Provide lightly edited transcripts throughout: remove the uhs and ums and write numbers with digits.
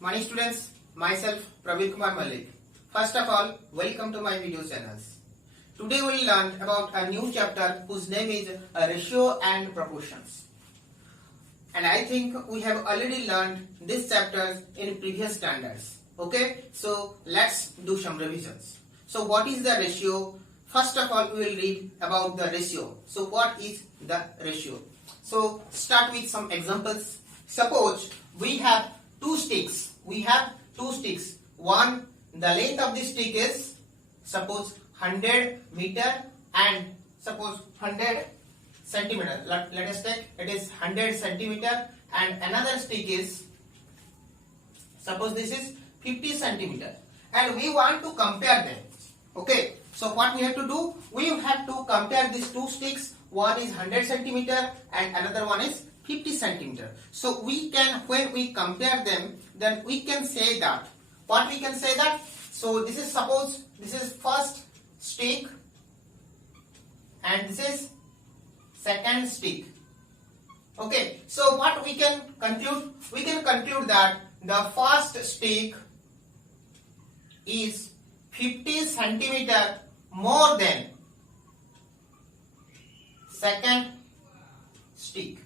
Morning students, myself Praveen Kumar Malik. First of all, welcome to my video channels. Today we will learn about a new chapter whose name is Ratio and Proportions. And I think we have already learned this chapter in previous standards. Okay, so let's do some revisions. So what is the ratio? First of all, we will read about the ratio. So what is the ratio? So start with some examples. Suppose we have two sticks. One, the length of the stick is suppose 100 meter and suppose 100 centimeter. Let us take it is 100 centimeter, and another stick is suppose this is 50 centimeter, and we want to compare them. Okay, so what we have to do? We have to compare these two sticks. One is 100 centimeter and another one is 50 centimeter. So we can, when we compare them, then we can say that, what we can say that, so this is suppose this is first stick and this is second stick. Okay, so what we can conclude? We can conclude that the first stick is 50 centimeter more than second stick.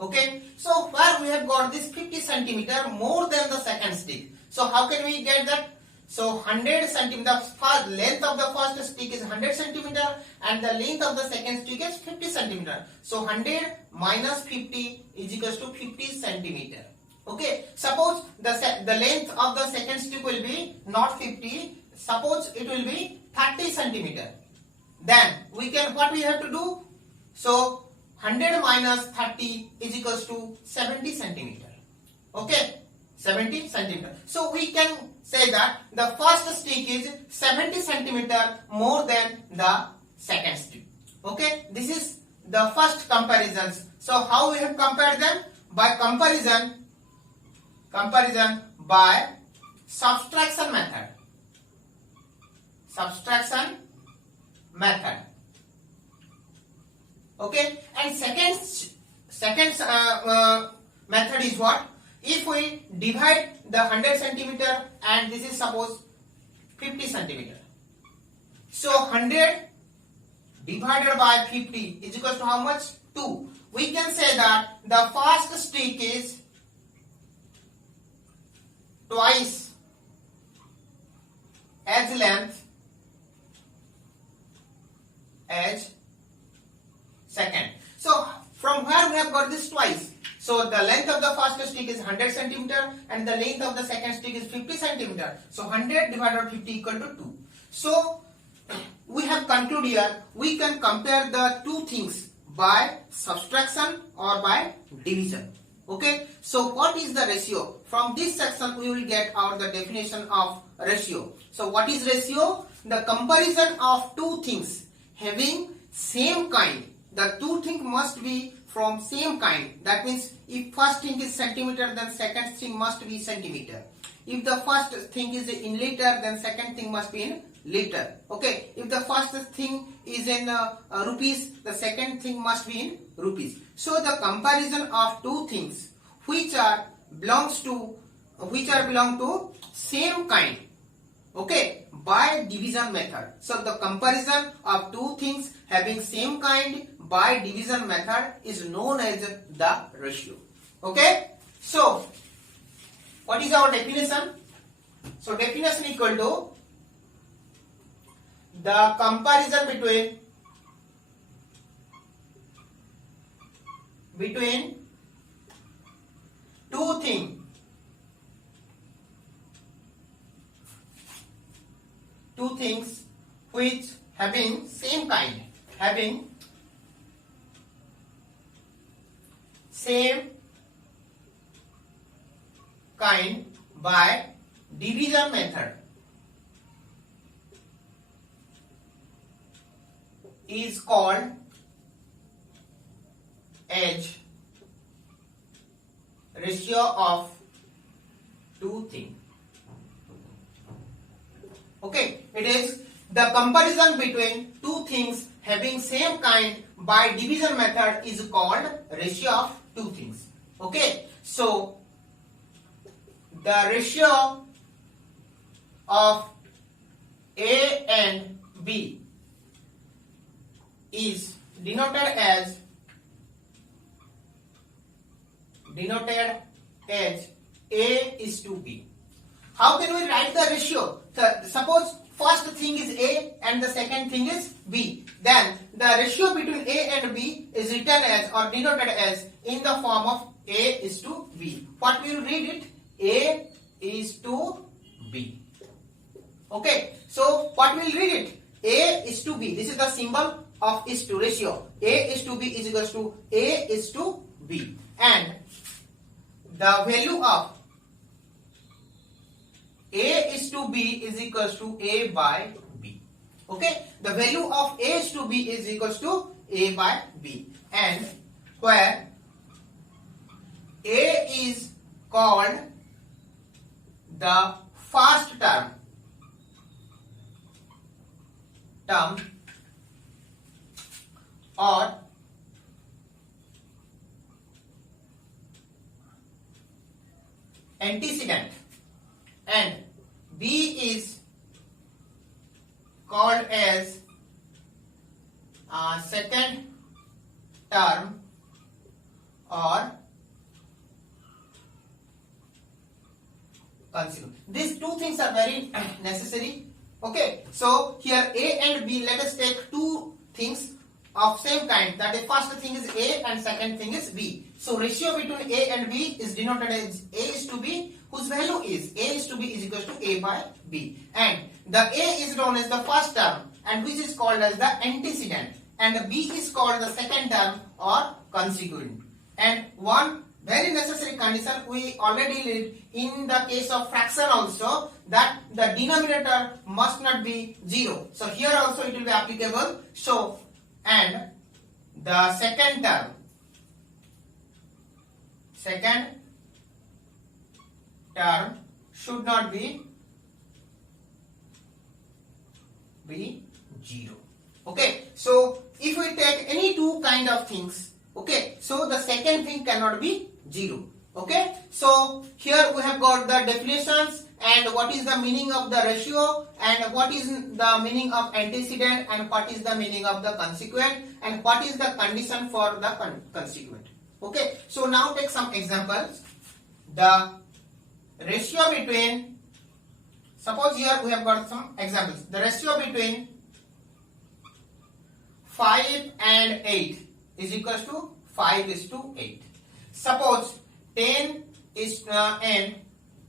Okay, so where we have got this 50 centimeter more than the second stick. So how can we get that? So 100 centimeter, the length of the first stick is 100 centimeter and the length of the second stick is 50 centimeter. So 100 minus 50 is equals to 50 centimeter. Okay, suppose the length of the second stick will be not 50, suppose it will be 30 centimeter. Then we can, what we have to do? So 100 minus 30 is equals to 70 centimeter. Okay, 70 centimeter. So we can say that the first stick is 70 centimeter more than the second stick. Okay, this is the first comparisons. So how we have compared them? By comparison by subtraction method. Subtraction method. Okay, and second method is what? If we divide the 100 centimeter and this is suppose 50 centimeter. So 100 divided by 50 is equal to how much? 2. We can say that the first stick is twice as length as second. So from where we have got this twice? So the length of the first stick is 100 centimeter and the length of the second stick is 50 centimeter. So 100 divided by 50 equal to 2. So we have concluded here we can compare the two things by subtraction or by division. Okay, so what is the ratio? From this section we will get out the definition of ratio. So what is ratio? The comparison of two things having same kind. The two things must be from same kind. That means if first thing is centimeter, then second thing must be centimeter. If the first thing is in liter, then second thing must be in liter. Okay, if the first thing is in rupees, the second thing must be in rupees. So the comparison of two things which are belong to same kind. Okay, by division method. So the comparison of two things having same kind by division method is known as the ratio. Okay, so what is our definition? So definition equal to the comparison between two things which having same kind, by division method is called as ratio of two things. Okay, it is the comparison between two things having same kind by division method is called ratio of two things. Okay, so the ratio of A and B is denoted as A is to B. How can we write the ratio? Suppose first thing is A and the second thing is B. Then the ratio between A and B is written as or denoted as in the form of A is to B. What we will read it? A is to B. Okay. So what we will read it? A is to B. This is the symbol of is to ratio. A is to B is equals to A is to B. And the value of A is to B is equals to A by B. Okay, the value of A is to B is equals to A by B, and where A is called the first term or antecedent, and B is called as second term or consequent. These two things are very necessary. Okay, so here A and B, let us take two things of same kind. That is, first thing is A and second thing is B. So ratio between A and B is denoted as A is to B, whose value is A is to B is equal to A by B. And the A is known as the first term, and which is called as the antecedent, and the B is called the second term or consequent. And one very necessary condition we already read in the case of fraction also, that the denominator must not be 0. So here also it will be applicable. So, and the second term should not be 0. Okay, so if we take any two kind of things, okay, so the second thing cannot be 0. Okay, so here we have got the definitions and what is the meaning of the ratio, and what is the meaning of antecedent, and what is the meaning of the consequent, and what is the condition for the consequent. Okay, so now take some examples. The ratio between, suppose here we have got some examples. The ratio between 5 and 8 is equals to 5:8. Suppose 10 is and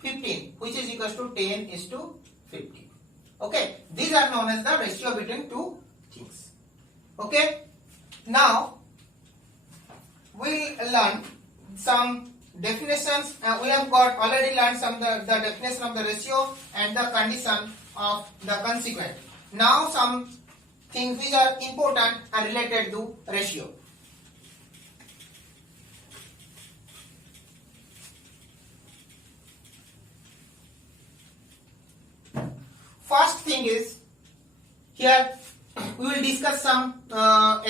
15, which is equals to 10:15. Okay, these are known as the ratio between two things. Okay, now we learn some definitions. We have got already learned some the definition of the ratio and the condition of the consequent. Now some things which are important and related to ratio. First thing is, here we will discuss some 5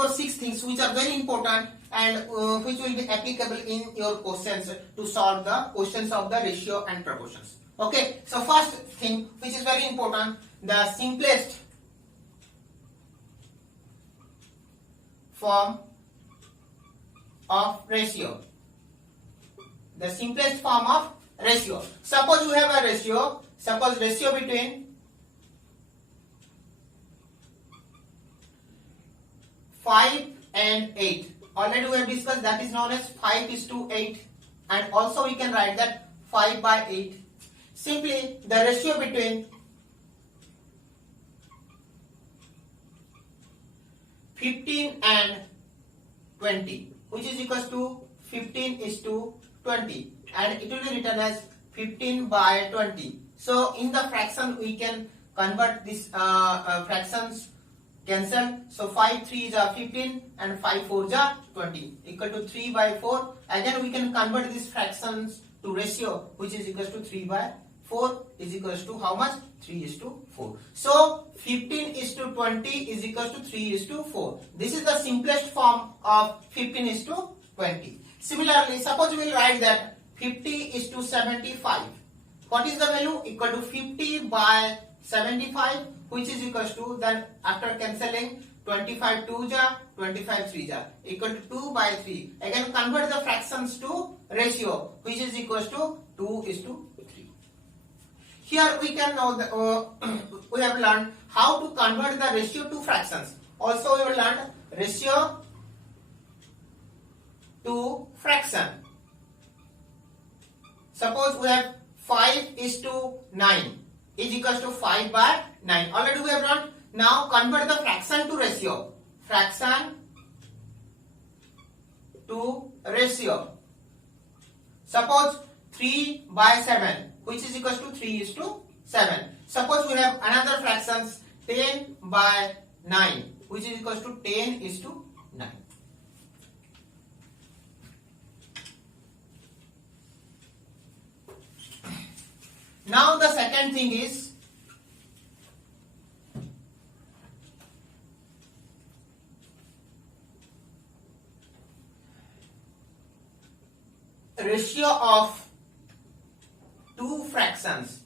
or 6 things which are very important and which will be applicable in your questions to solve the questions of the ratio and proportions. Okay, so first thing which is very important, the simplest form of ratio. The simplest form of ratio. Suppose you have a ratio, suppose ratio between 5 and 8. Already we have discussed, that is known as 5:8, and also we can write that 5 by 8. Simply the ratio between 15 and 20, which is equals to 15:20, and it will be written as 15 by 20. So in the fraction we can convert this fractions cancel. So 5 3 is 15 and 5 4 is 20 equal to 3 by 4. Again we can convert these fractions to ratio, which is equals to 3 by 4 is equals to how much? 3 is to 4. So 15 is to 20 is equals to 3 is to 4. This is the simplest form of 15 is to 20. Similarly, suppose we will write that 50 is to 75. What is the value? Equal to 50 by 75, which is equals to, then after cancelling, 25 2 ja, 25 3 ja, equal to 2 by 3. Again convert the fractions to ratio, which is equals to 2 is to 3. Here we can know we have learned how to convert the ratio to fractions. Also we have learned ratio to fraction. Suppose we have 5 is to 9 is equals to 5 by 9. Already we have learned. Now convert the fraction to ratio. Fraction to ratio. Suppose 3 by 7, which is equals to 3 is to 7. Suppose we have another fractions 10 by 9, which is equals to 10 is to 9. Now the second thing is ratio of two fractions.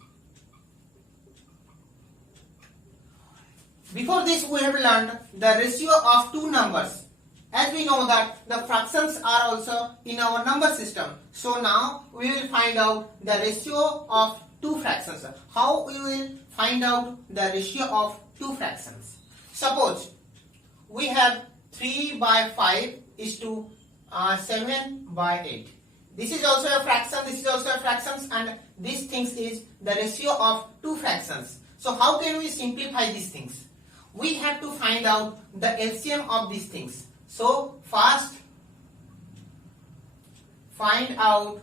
Before this we have learned the ratio of two numbers. As we know that the fractions are also in our number system. So now we will find out the ratio of two fractions. How we will find out the ratio of two fractions? Suppose we have 3 by 5 is to 7 by 8. This is also a fraction, this is also a fraction, and these things is the ratio of two fractions. So how can we simplify these things? We have to find out the LCM of these things. So first find out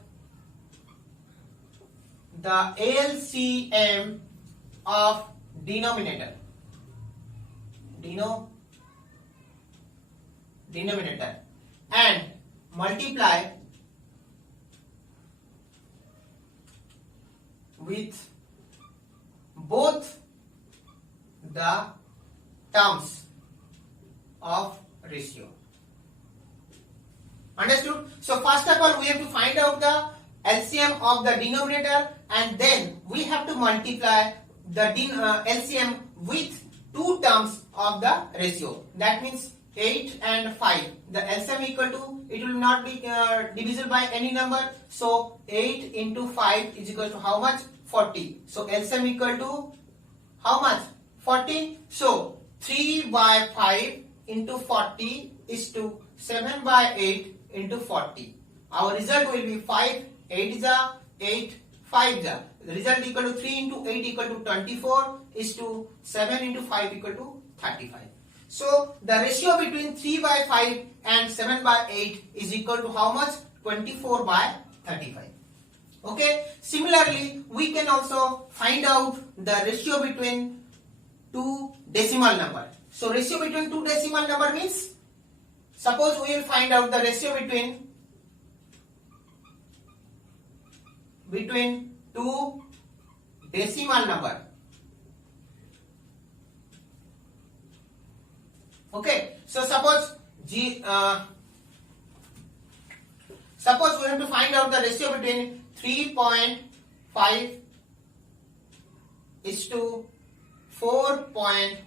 the LCM of denominator. Denominator and multiply with both the terms of ratio. Understood? So first of all we have to find out the LCM of the denominator, and then we have to multiply the LCM with two terms of the ratio. That means 8 and 5. The LCM equal to, it will not be divisible by any number. So 8 into 5 is equal to how much? 40. So LCM equal to how much? 40. So 3 by 5 into 40 is to 7 by 8 into 40. Our result will be 5, 8 is 8, 5 is. The result equal to 3 into 8 equal to 24 is to 7 into 5 equal to 35. So the ratio between 3 by 5 and 7 by 8 is equal to how much? 24 by 35. Okay. Similarly, we can also find out the ratio between two decimal number. So ratio between two decimal number means, suppose we will find out the ratio between two decimal number. Okay, so suppose suppose we have to find out the ratio between 3.5 is to 4.5.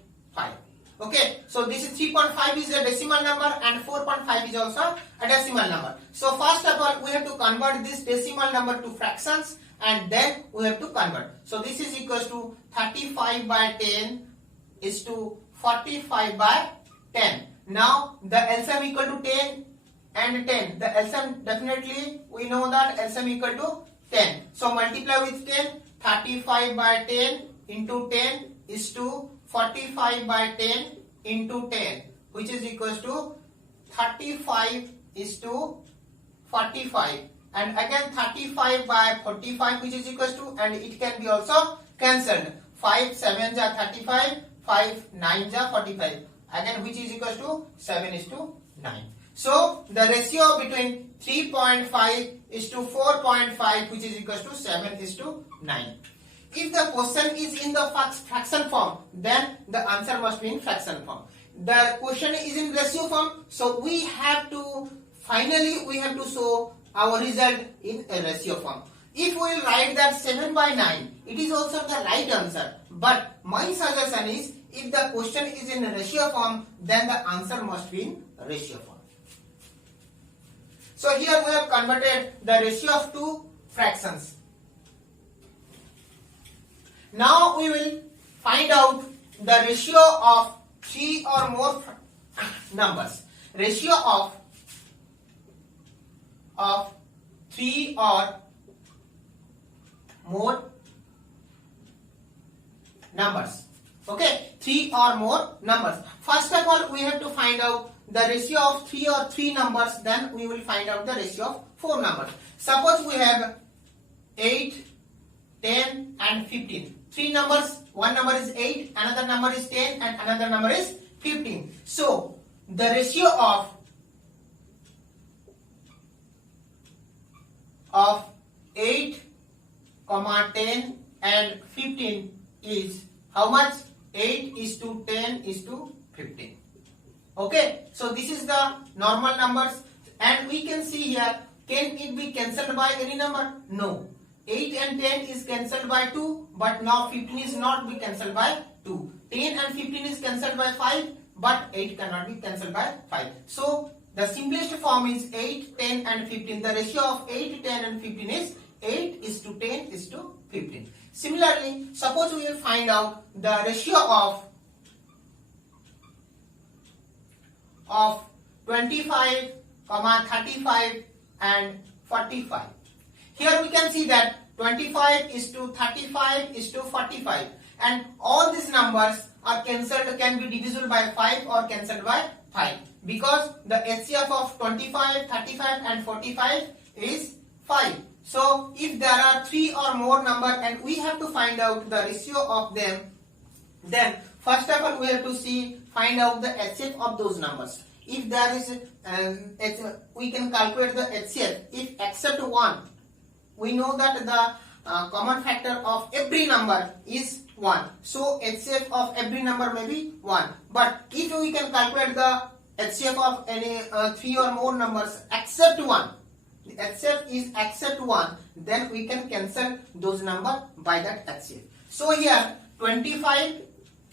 Okay, so this is 3.5 is a decimal number and 4.5 is also a decimal number. So first of all we have to convert this decimal number to fractions, and then we have to convert. So this is equals to 35 by 10 is to 45 by 10. Now the LCM equal to 10 and 10. The LCM, definitely we know that LCM equal to 10. So multiply with 10. 35 by 10 into 10 is to 45 by 10 into 10, which is equals to 35 is to 45, and again 35 by 45, which is equals to, and it can be also cancelled. 5 7 ja 35, 5 9 ja 45. again which is equals to 7:9. So the ratio between 3.5 is to 4.5, which is equals to 7:9. If the question is in the fraction form, then the answer must be in fraction form. The question is in ratio form, so we have to show our result in a ratio form. If we write that 7/9, it is also the right answer. But my suggestion is, if the question is in ratio form, then the answer must be in ratio form. So here we have converted the ratio of two fractions. Now we will find out the ratio of three or more numbers. Ratio of three or more numbers. Okay, three or more numbers. First of all, we have to find out the ratio of three numbers, then we will find out the ratio of four numbers. Suppose we have 8, 10 and 15. Three numbers, one number is 8, another number is 10 and another number is 15. So the ratio of 8, 10 and 15 is how much? 8:10:15. Okay, so this is the normal numbers, and we can see here, can it be cancelled by any number? No. 8 and 10 is cancelled by 2, but now 15 is not be cancelled by 2. 10 and 15 is cancelled by 5, but 8 cannot be cancelled by 5. So the simplest form is 8, 10 and 15. The ratio of 8, 10 and 15 is 8:10:15. Similarly, suppose we will find out the ratio of 25, 35 and 45. Here we can see that 25:35:45, and all these numbers are cancelled, can be divisible by 5 or cancelled by 5, because the HCF of 25, 35 and 45 is 5. So if there are three or more number and we have to find out the ratio of them, then first of all we have to find out the HCF of those numbers. If there is we can calculate the HCF. If except 1, we know that the common factor of every number is 1. So HCF of every number may be 1. But if we can calculate the HCF of any three or more numbers except 1, the HCF is except 1, then we can cancel those numbers by that HCF. So here 25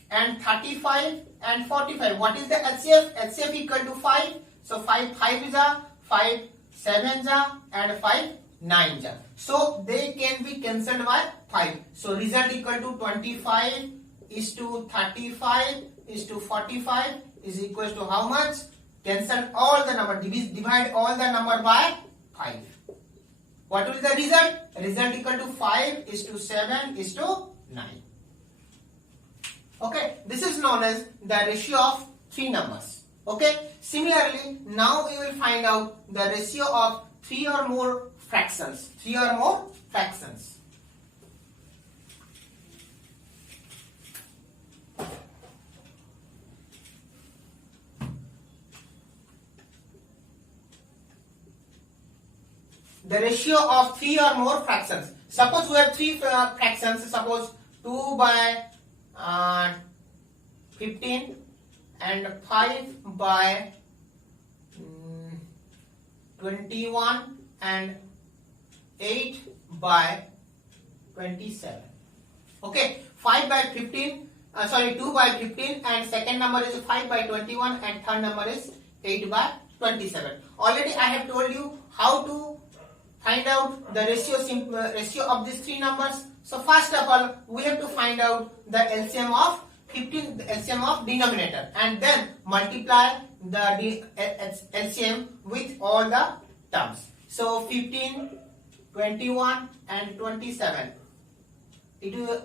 and 35 and 45. What is the HCF? HCF equal to 5. So 5 is a 5 7 and 5 9 ja. So they can be cancelled by 5. So result equal to 25:35:45 is equal to how much? Cancel all the number, divide all the number by 5. What will be the result? Result equal to 5:7:9. Okay, this is known as the ratio of three numbers. Okay, similarly, now we will find out the ratio of three or more fractions. Three or more fractions. The ratio of three or more fractions. Suppose we have three fractions. Suppose 2 by 15 and 5 by 21 and 8 by 27. Okay, 5 by 15, 2 by 15, and second number is 5 by 21 and third number is 8 by 27. Already I have told you how to find out the ratio of these three numbers. So first of all, we have to find out the LCM of 15, the LCM of denominator, and then multiply the LCM with all the terms. So 15, 21 and 27.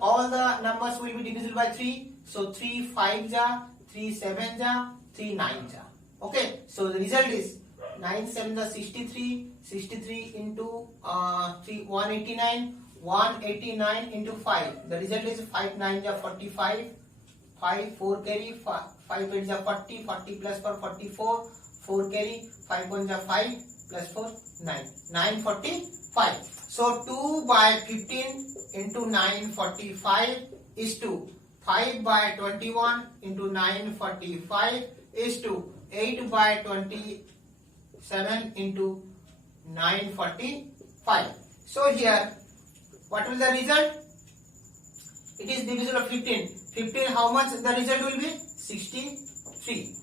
All the numbers will be divisible by 3. So 3 5 ja, 3 7 ja, 3 9 ja. Okay, so the result is 9 7 is 63. 63 into 3 189. 189 into 5. The result is 5 9 is 45. 5 4 carry 5 5 8 is 40, 40 plus 4 44, 4 carry, 5 1 is 5 plus 4 9, 945. So 2 by 15 into 945 is to 5 by 21 into 945 is to 8 by 27 into 945. So here what will the result? It is divisible of 15. 15 how much the result will be? 63.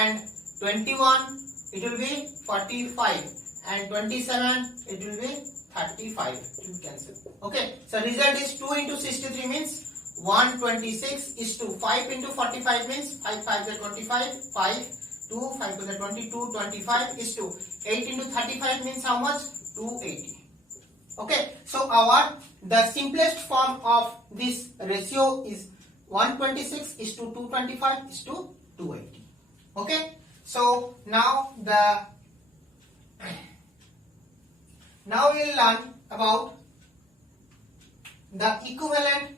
And 21 it will be 45. And 27 it will be 35. It will cancel. Okay. So result is 2 into 63 means 126 is to 5 into 45 means 5 5 is 25. 5 2 5 is 22. 25 is to 8 into 35 means how much? 280. Okay, so the simplest form of this ratio is 126 is to 225 is to 280. Okay, so now we will learn about the equivalent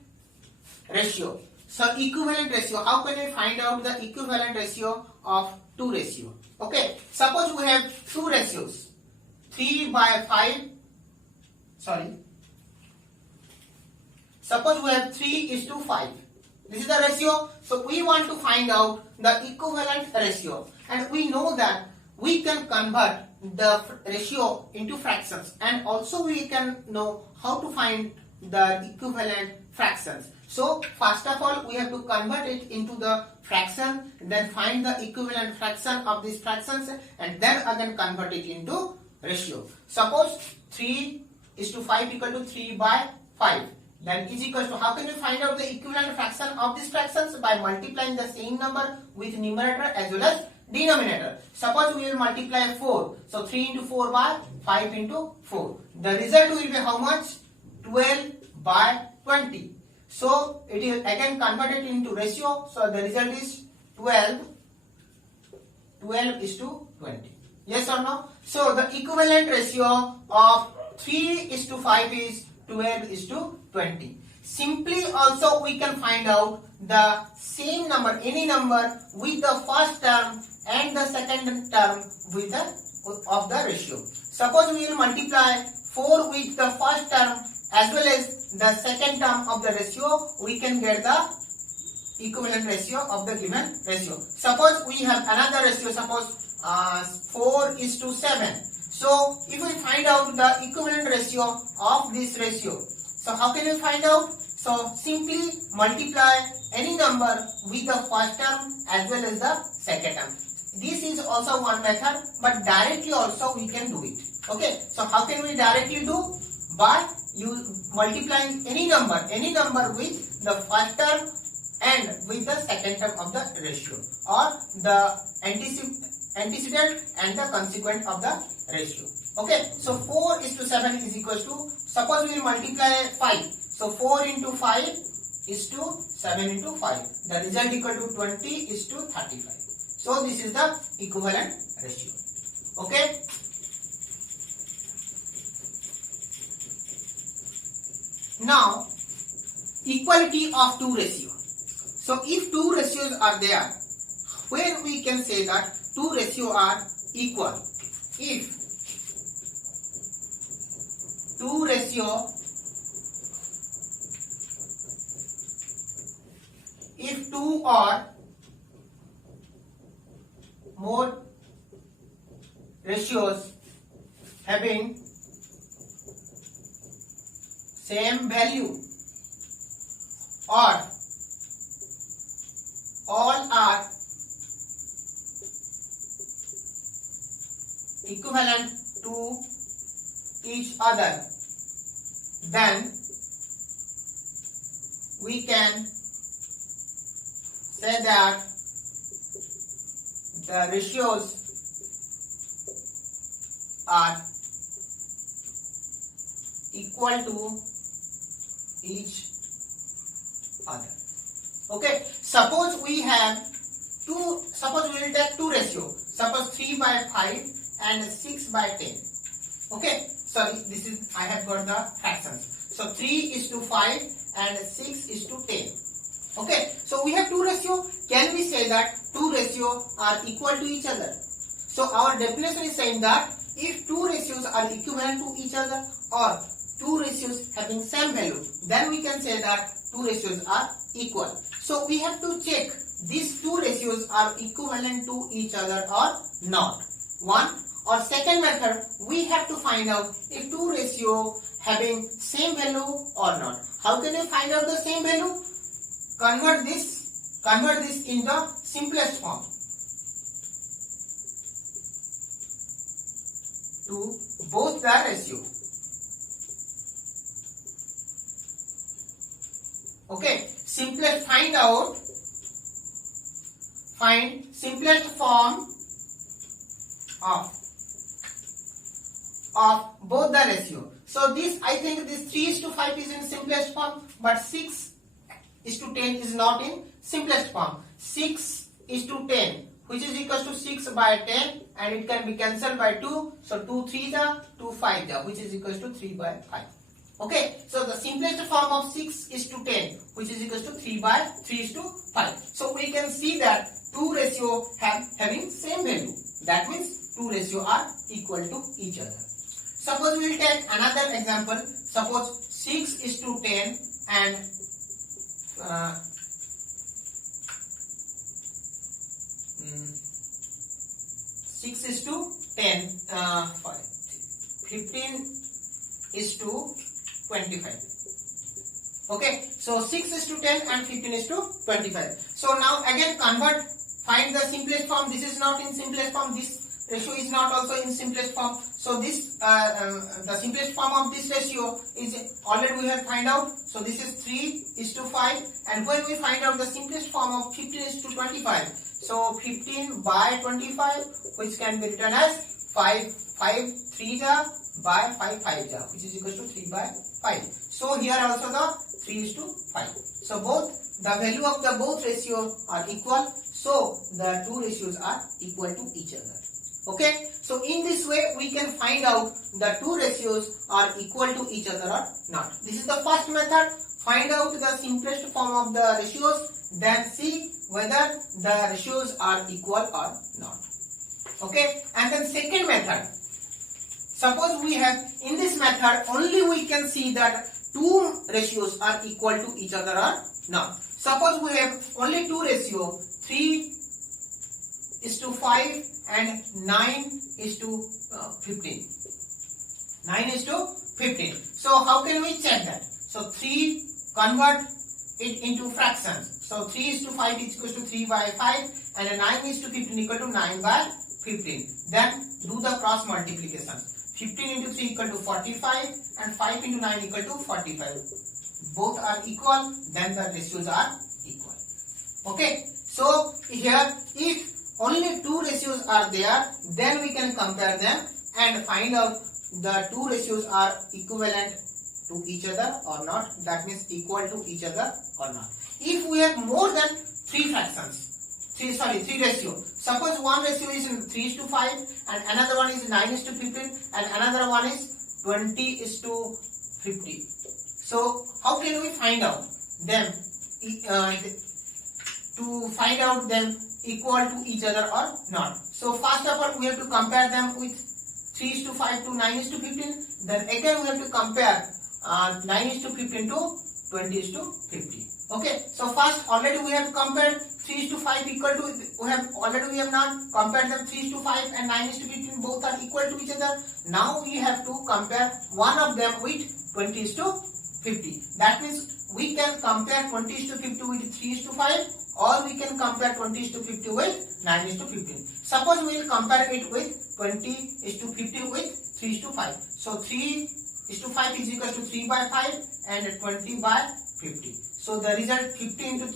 ratio. So equivalent ratio, how can we find out the equivalent ratio of two ratio? Okay, suppose we have two ratios, 3 by 5. Suppose we have 3 is to 5. This is the ratio. So we want to find out the equivalent ratio, and we know that we can convert the ratio into fractions, and also we can know how to find the equivalent fractions. So first of all we have to convert it into the fraction, then find the equivalent fraction of these fractions, and then again convert it into ratio. Suppose 3 is to 5 equal to 3 by 5, then is equal to, how can you find out the equivalent fraction of these fractions? By multiplying the same number with numerator as well as denominator. Suppose we will multiply 4, so 3 into 4 by 5 into 4. The result will be how much? 12 by 20. So it is again converted into ratio, so the result is 12 is to 20. Yes or no? So the equivalent ratio of 3 is to 5 is 12 is to 20. Simply also we can find out the same number, any number with the first term and the second term with of the ratio. Suppose we will multiply 4 with the first term as well as the second term of the ratio, we can get the equivalent ratio of the given ratio. Suppose we have another ratio, suppose 4 is to 7. So if we find out the equivalent ratio of this ratio, so how can we find out? So simply multiply any number with the first term as well as the second term. This is also one method, but directly also we can do it. Okay, so how can we directly do? By multiplying any number with the first term and with the second term of the ratio, or the antecedent and the consequent of the ratio. Okay, so 4 is to 7 is equals to, suppose we will multiply 5. So 4 into 5 is to 7 into 5. The result equal to 20 is to 35. So this is the equivalent ratio. Okay. Now, equality of two ratios. So if two ratios are there, when we can say that two ratios are equal? If two ratios, if two or more ratios having same value or all are equivalent to each other, then we can say that the ratios are equal to each other. Okay, suppose we have two, suppose we will take two ratios, suppose 3 by 5 and 6 by 10. Okay, so this is, I have got the fractions. So 3 is to 5 and 6 is to 10. Okay, so we have two ratios. Can we say that two ratios are equal to each other. So our definition is saying that if two ratios are equivalent to each other or two ratios having same value, then we can say that two ratios are equal. So we have to check these two ratios are equivalent to each other or not. One. Or second method, we have to find out if two ratios having same value or not. How can you find out the same value? Convert this in the simplest form to both the ratio. Okay, find simplest form of both the ratio. So this, I think this 3:5 is in simplest form, but 6:10 is not in simplest form. 6:10, which is equal to 6 by 10, and it can be cancelled by 2. So 2 3 ja, 2 5 ja, which is equal to 3 by 5. Okay, so the simplest form of 6:10, which is equal to 3 by 3:5. So we can see that two ratios having same value. That means two ratios are equal to each other. Suppose we will take another example. Suppose 6:10 and 6:10, 15:25. Okay, so 6:10 and 15:25. So now again find the simplest form. This is not in simplest form. This ratio is not also in simplest form. So this the simplest form of this ratio is already we have find out. So this is 3:5, and when we find out the simplest form of 15:25, so 15 by 25, which can be written as 5 3 ja by 5 5 ja, which is equal to 3 by 5. So here also the 3:5. So both the value of the both ratios are equal. So the two ratios are equal to each other. Okay, so in this way we can find out the two ratios are equal to each other or not. This is the first method. Find out the simplest form of the ratios, then see whether the ratios are equal or not. Okay, and then second method. Suppose we have in this method only we can see that two ratios are equal to each other or not. Suppose we have only two ratios, 3:5 and 9:15. 9:15. So how can we check that? So 3, convert it into fractions. So 3:5 is equal to 3 by 5, and 9:15 equal to 9 by 15. Then do the cross multiplication. 15 into 3 equal to 45, and 5 into 9 equal to 45. Both are equal, then the ratios are equal. Okay, so here if only two ratios are there, then we can compare them and find out the two ratios are equivalent to each other or not. That means equal to each other or not. If we have more than three ratios. Suppose one ratio is 3:5, and another one is 9:15, and another one is 20:50. So how can we find out them to find out them equal to each other or not? So first of all we have to compare them with 3:5 to 9:15. Then again we have to compare 9:15 to 20:50. Okay, so first already we have compared 3:5 equal to, we have not compared them 3:5 and 9:15, both are equal to each other. Now we have to compare one of them with 20:50. That means we can compare 20:50 with 3:5, or we can compare 20:50 with 9:15. Suppose we will compare it with 20:50 with 3:5. So 3:5 is equal to 3 by 5 and 20 by 50. So the result 50 into,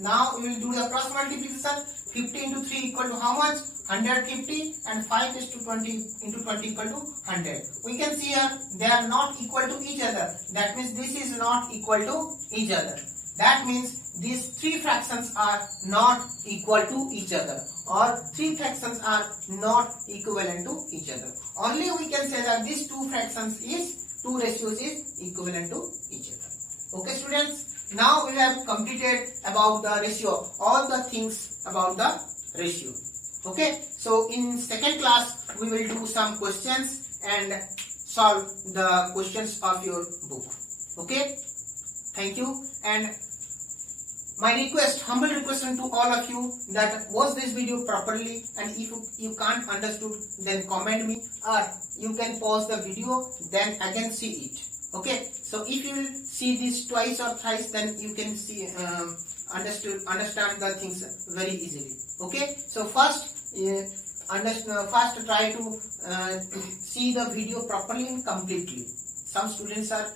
now we will do the cross multiplication. 50 into 3 equal to how much? 150, and 5 is to 20 into 20 equal to 100. We can see here they are not equal to each other. That means this is not equal to each other. That means these three fractions are not equal to each other, or three fractions are not equivalent to each other. Only we can say that these two ratios is equivalent to each other. Okay students, now we have completed about the ratio, all the things about the ratio. Okay, so in second class we will do some questions and solve the questions of your book. Okay, thank you. And my request, humble request to all of you, that watch this video properly, and if you can't understood, then comment me, or you can pause the video, then again see it. Okay, so if you will see this twice or thrice, then you can see understand the things very easily. Okay, so first first try to see the video properly and completely. Some students are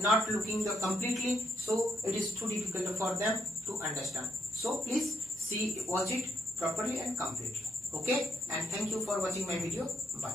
not looking the completely, so it is too difficult for them to understand. So please watch it properly and completely. Okay, and thank you for watching my video. Bye.